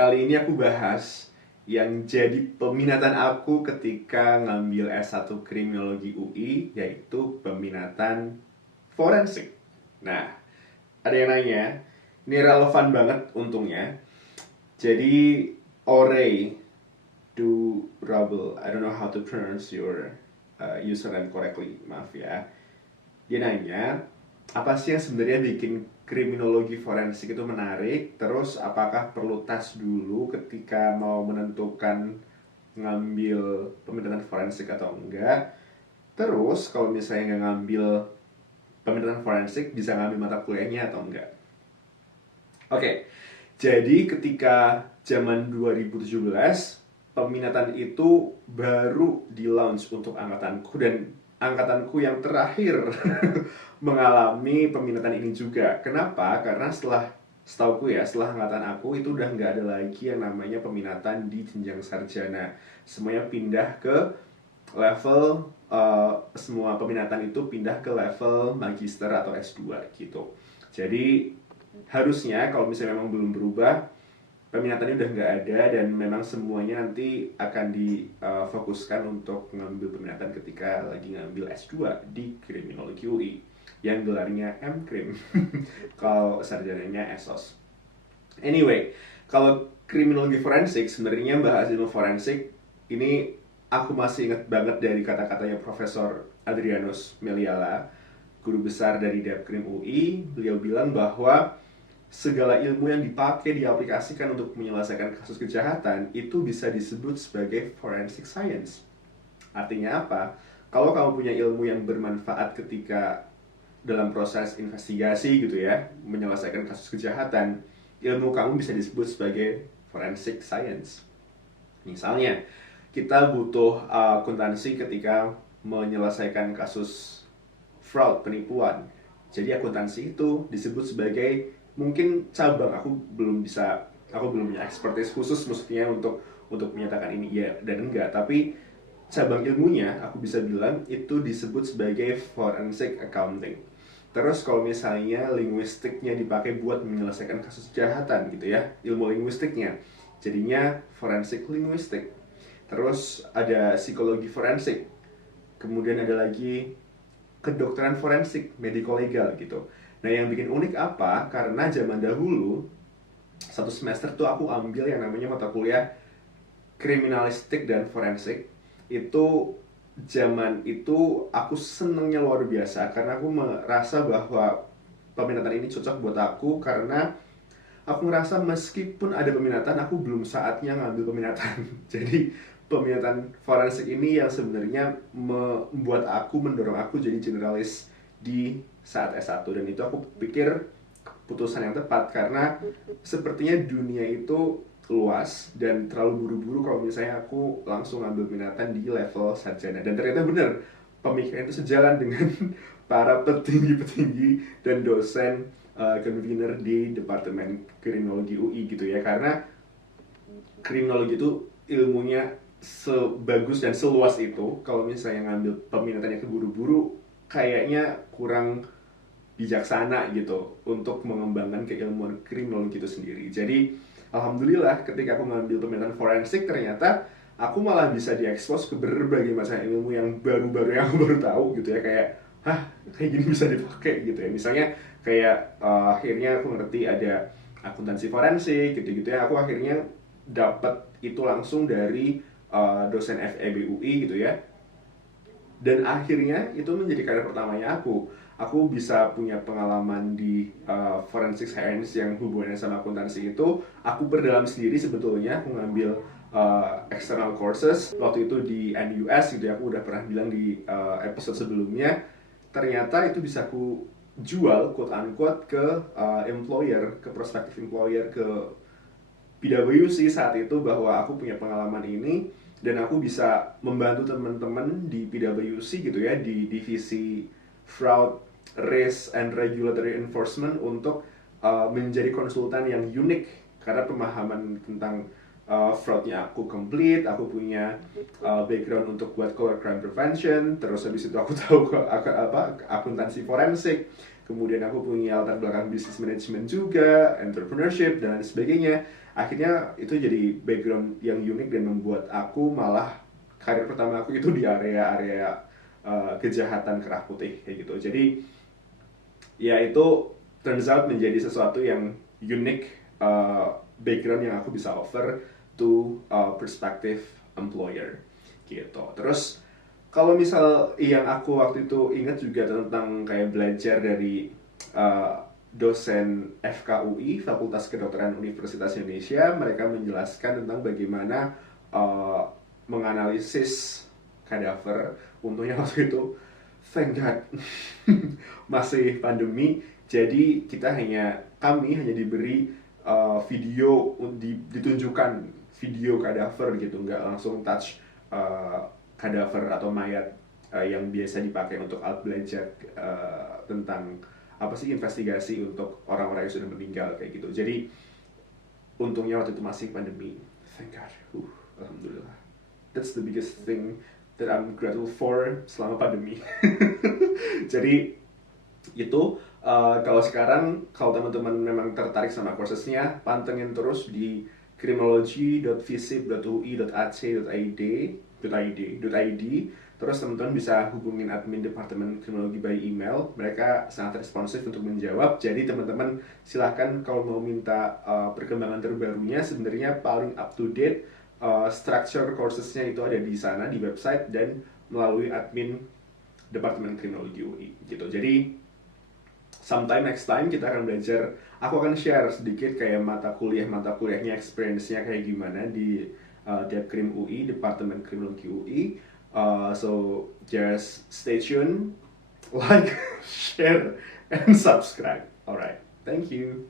Kali ini aku bahas yang jadi peminatan aku ketika ngambil S1 Kriminologi UI, yaitu peminatan forensik. Nah, ada yang nanya, ini relevan banget untungnya. Jadi, Orey Du Rubble, I don't know how to pronounce your username correctly, maaf ya. Dia nanya, apa sih yang sebenarnya bikin kriminologi forensik itu menarik? Terus apakah perlu tes dulu ketika mau menentukan ngambil peminatan forensik atau enggak? Terus kalau misalnya nggak ngambil peminatan forensik, bisa ngambil mata kuliahnya atau enggak? Oke, jadi ketika zaman 2017, peminatan itu baru di-launch untuk angkatanku, dan angkatanku yang terakhir mengalami peminatan ini juga. Kenapa? Karena setauku ya, setelah angkatan aku itu udah nggak ada lagi yang namanya peminatan di jenjang sarjana. Semuanya pindah ke level, semua peminatan itu pindah ke level magister atau S2 gitu. Jadi harusnya kalau misalnya memang belum berubah, peminatannya udah nggak ada, dan memang semuanya nanti akan difokuskan untuk ngambil peminatan ketika lagi ngambil S2 di Kriminologi UI yang gelarnya M-Krim kalau sarjananya ESOS. Anyway, kalau kriminologi forensik, sebenarnya bahas ilmu forensik ini aku masih ingat banget dari kata-katanya Profesor Adrianus Meliala, guru besar dari Depkrim UI. Beliau bilang bahwa segala ilmu yang dipakai diaplikasikan untuk menyelesaikan kasus kejahatan itu bisa disebut sebagai forensic science. Artinya apa? Kalau kamu punya ilmu yang bermanfaat ketika dalam proses investigasi gitu ya, menyelesaikan kasus kejahatan, ilmu kamu bisa disebut sebagai forensic science. Misalnya, kita butuh akuntansi ketika menyelesaikan kasus fraud, penipuan. Jadi akuntansi itu disebut sebagai, mungkin cabang, aku belum punya expertise khusus maksudnya untuk menyatakan ini ya dan enggak, tapi cabang ilmunya aku bisa bilang itu disebut sebagai forensic accounting. Terus kalau misalnya linguistiknya dipakai buat menyelesaikan kasus kejahatan gitu ya, ilmu linguistiknya jadinya forensic linguistik. Terus ada psikologi forensik, kemudian ada lagi kedokteran forensik, medico legal gitu. Nah, yang bikin unik apa? Karena zaman dahulu satu semester tuh aku ambil yang namanya mata kuliah kriminalistik dan forensik. Itu zaman itu aku senengnya luar biasa karena aku merasa bahwa peminatan ini cocok buat aku, karena aku ngerasa meskipun ada peminatan, aku belum saatnya ngambil peminatan. Jadi peminatan forensik ini yang sebenarnya membuat aku, mendorong aku jadi generalis di saat S1. Dan itu aku pikir keputusan yang tepat, karena sepertinya dunia itu luas dan terlalu buru-buru kalau misalnya aku langsung ngambil peminatan di level sarjana. Dan ternyata benar, pemikiran itu sejalan dengan para petinggi-petinggi dan dosen convener di Departemen Kriminologi UI gitu ya. Karena kriminologi itu ilmunya sebagus dan seluas itu, kalau misalnya ngambil peminatannya keburu-buru kayaknya kurang bijaksana gitu untuk mengembangkan keilmuan kriminologi itu sendiri. Jadi alhamdulillah ketika aku ngambil peminatan forensik, ternyata aku malah bisa diekspos ke berbagai macam ilmu yang baru-baru yang aku baru tahu gitu ya. Kayak kayak gini bisa dipakai gitu ya. Misalnya kayak akhirnya aku ngerti ada akuntansi forensik gitu-gitu ya. Aku akhirnya dapat itu langsung dari dosen FEB UI gitu ya. Dan akhirnya itu menjadi karir pertamanya aku bisa punya pengalaman di forensic science yang hubungannya sama akuntansi. Itu aku berdalam sendiri sebetulnya. Aku ngambil external courses waktu itu di NUS gitu ya. Aku udah pernah bilang di episode sebelumnya. Ternyata itu bisa aku jual quote unquote ke employer, ke prospective employer, ke PwC saat itu, bahwa aku punya pengalaman ini dan aku bisa membantu teman-teman di PwC gitu ya, di divisi Fraud, Risk and Regulatory Enforcement, untuk menjadi konsultan yang unik karena pemahaman tentang fraudnya aku complete. Aku punya background untuk buat color crime prevention, terus habis itu aku tahu akuntansi forensik, kemudian aku punya latar belakang business management juga, entrepreneurship dan lain sebagainya. akhirnya itu jadi background yang unik dan membuat aku malah karir pertama aku itu di area-area kejahatan kerah putih kayak gitu. Jadi ya itu turns out menjadi sesuatu yang unik, background yang aku bisa offer to prospective employer gitu. Terus kalau misal yang aku waktu itu ingat juga tentang kayak belajar dari dosen FKUI, Fakultas Kedokteran Universitas Indonesia, mereka menjelaskan tentang bagaimana menganalisis kadaver. Untungnya waktu itu, thank God, masih pandemi, jadi kami hanya diberi video, ditunjukkan video kadaver gitu, nggak langsung touch kadaver atau mayat yang biasa dipakai untuk alat belajar tentang apa sih investigasi untuk orang-orang yang sudah meninggal kayak gitu. Jadi untungnya waktu itu masih pandemi, thank God, alhamdulillah. That's the biggest thing that I'm grateful for selama pandemi. Jadi itu kalau sekarang, kalau teman-teman memang tertarik sama kursesnya, pantengin terus di criminology.visip.ui.ac.id. Terus teman-teman bisa hubungin admin Departemen Kriminologi by email, mereka sangat responsif untuk menjawab. Jadi teman-teman silahkan kalau mau minta perkembangan terbarunya, sebenarnya paling up to date structure coursesnya itu ada di sana di website dan melalui admin Departemen Kriminologi UI gitu. Jadi sometime next time kita akan belajar, aku akan share sedikit kayak mata kuliahnya, experience-nya kayak gimana di Depkrim UI, Departemen Kriminologi UI. So just stay tuned, like, share, and subscribe. Alright, thank you.